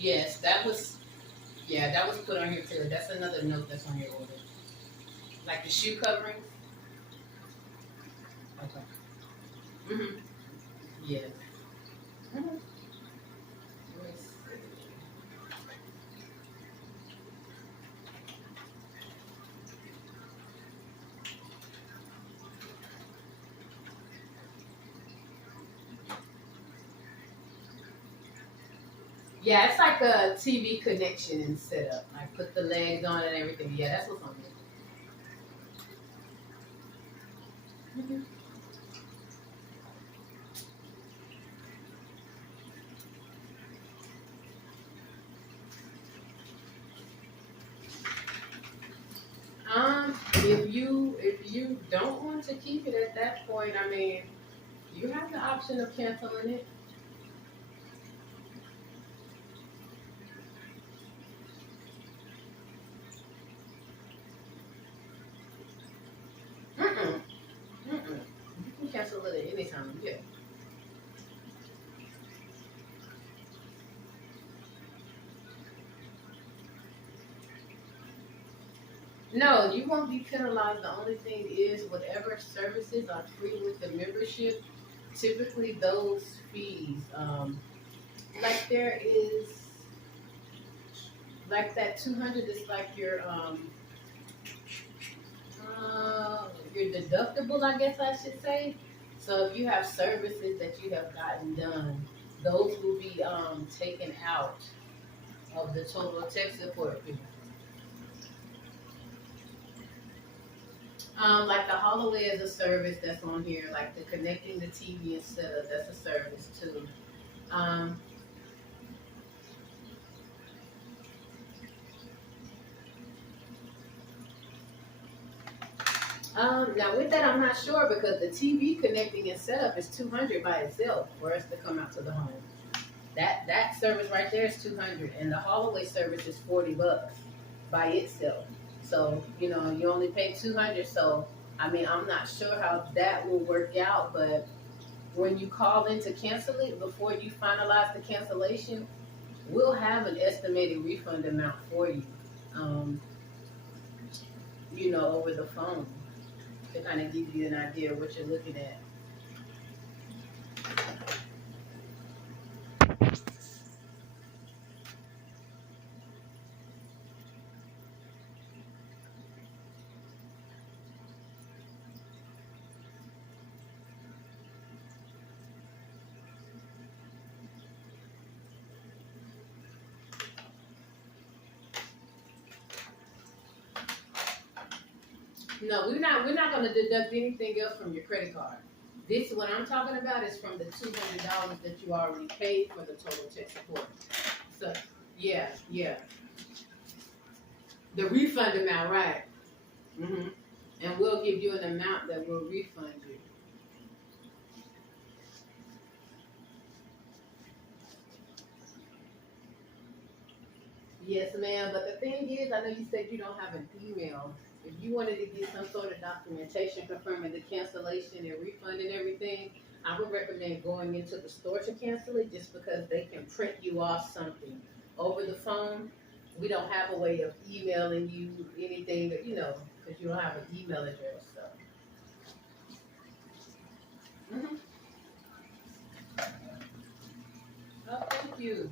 Yes, that was. Yeah, that was put on here too. That's another note that's on your order. Like the shoe coverings. Okay. Mhm. Yes. Mhm. Let me see. Yeah, it's like a TV connection and setup. Like put the legs on and everything. Yeah, that's what's on there. Mhm. If you don't want to keep it at that point, I mean, you have the option of canceling it. Mm-mm. Mm-mm. You can cancel it at any time. Yeah. No, you won't be penalized. The only thing is whatever services are free with the membership, typically those fees, like there is like that 200 is like your deductible, I guess I should say. So if you have services that you have gotten done, those will be taken out of the total tech support fee. Like the Holloway is a service that's on here, like the connecting the TV and setup, that's a service too. Um, Now with that, I'm not sure because the TV connecting and setup is 200 by itself for us to come out to the home. That service right there is 200, and the Holloway service is $40 by itself. So you only pay 200. So I mean, I'm not sure how that will work out, but when you call in to cancel it before you finalize the cancellation, we'll have an estimated refund amount for you. Um, over the phone to kind of give you an idea of what you're looking at. No, we're not going to deduct anything else from your credit card. This what I'm talking about is from the $200 that you already paid for the total tech support. So yeah, yeah, the refund amount, right? hmm And we'll give you an amount that will refund you. Yes, ma'am. But the thing is, I know you said you don't have an email. If you wanted to get some sort of documentation confirming the cancellation and refund and everything, I would recommend going into the store to cancel it just because they can print you off something over the phone. We don't have a way of emailing you anything that, because you don't have an email address. So, hmm oh, thank you.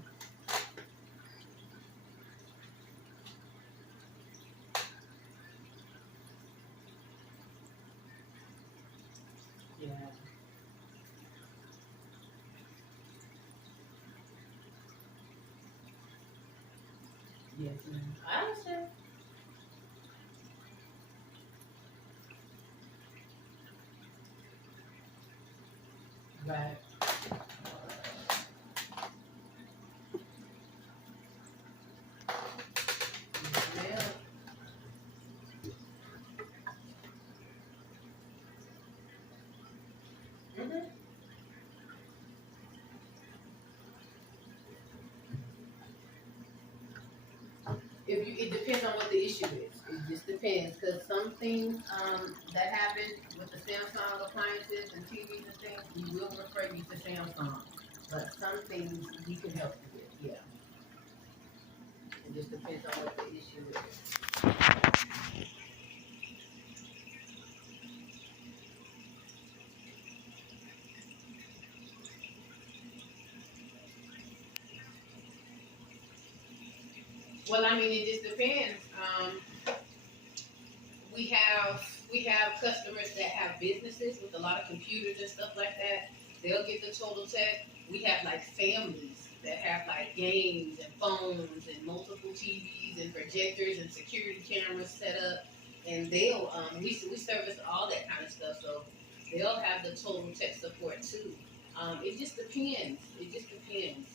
Yeah. Yes, ma'am. I understand. Right. Yes, ma'am. It depends on what the issue is. It just depends because some things that happen with the Samsung appliances and TVs and things, we will refer you to Samsung. But some things we can help you with. Yeah. just depends on what the issue is. Well, I mean, it just depends. We have we have customers that have businesses with a lot of computers and stuff like that. They'll get the total tech. We have like families that have like games and phones and multiple TVs and projectors and security cameras set up, and they'll we service all that kind of stuff. So they'll have the total tech support too. It just depends. It just depends.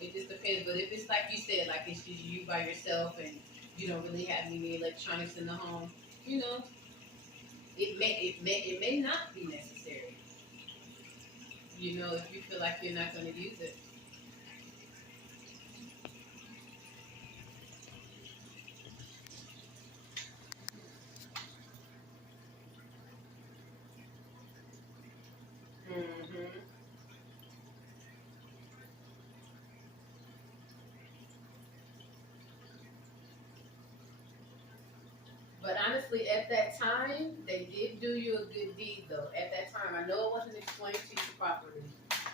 It just depends. But if it's like you said, like it's just you by yourself and you don't really have any electronics in the home, you know, it may not be necessary. You know, if you feel like you're not going to use it. Hmm. But honestly, at that time, they did do you a good deed, though. At that time, I know it wasn't explained to you properly,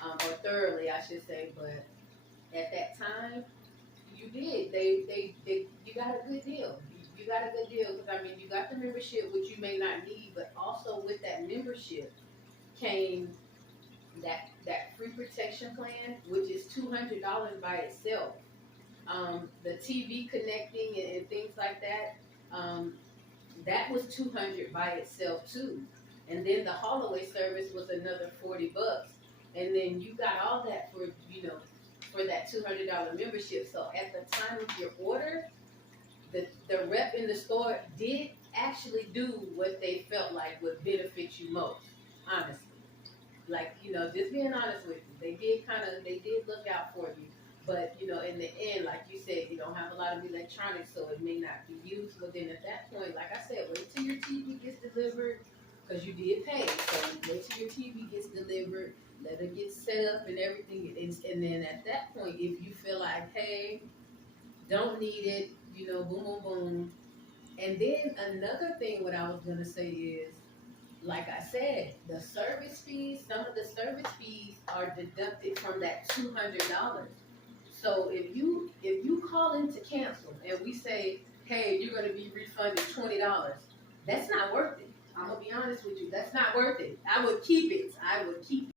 or thoroughly, I should say. But at that time, you did. You got a good deal. You got a good deal because I mean, you got the membership, which you may not need, but also with that membership came that free protection plan, which is $200 by itself. The TV connecting and things like that. That was 200 by itself too. And then the Holloway service was another $40. And then you got all that for, for that $200 membership. So at the time of your order, the rep in the store did actually do what they felt like would benefit you most, honestly. Like, just being honest with you, they did look out for you. But, in the end, like you said, you don't have a lot of electronics, so it may not be used. But then at that point, like I said, wait till your TV gets delivered, because you did pay. So wait till your TV gets delivered, let it get set up and everything. And then at that point, if you feel like, hey, don't need it, boom, boom, boom. And then another thing, what I was going to say is, like I said, the service fees, some of the service fees are deducted from that $200. So if you call in to cancel and we say, hey, you're gonna be refunded $20, that's not worth it. I'm gonna be honest with you, that's not worth it. I would keep it. I would keep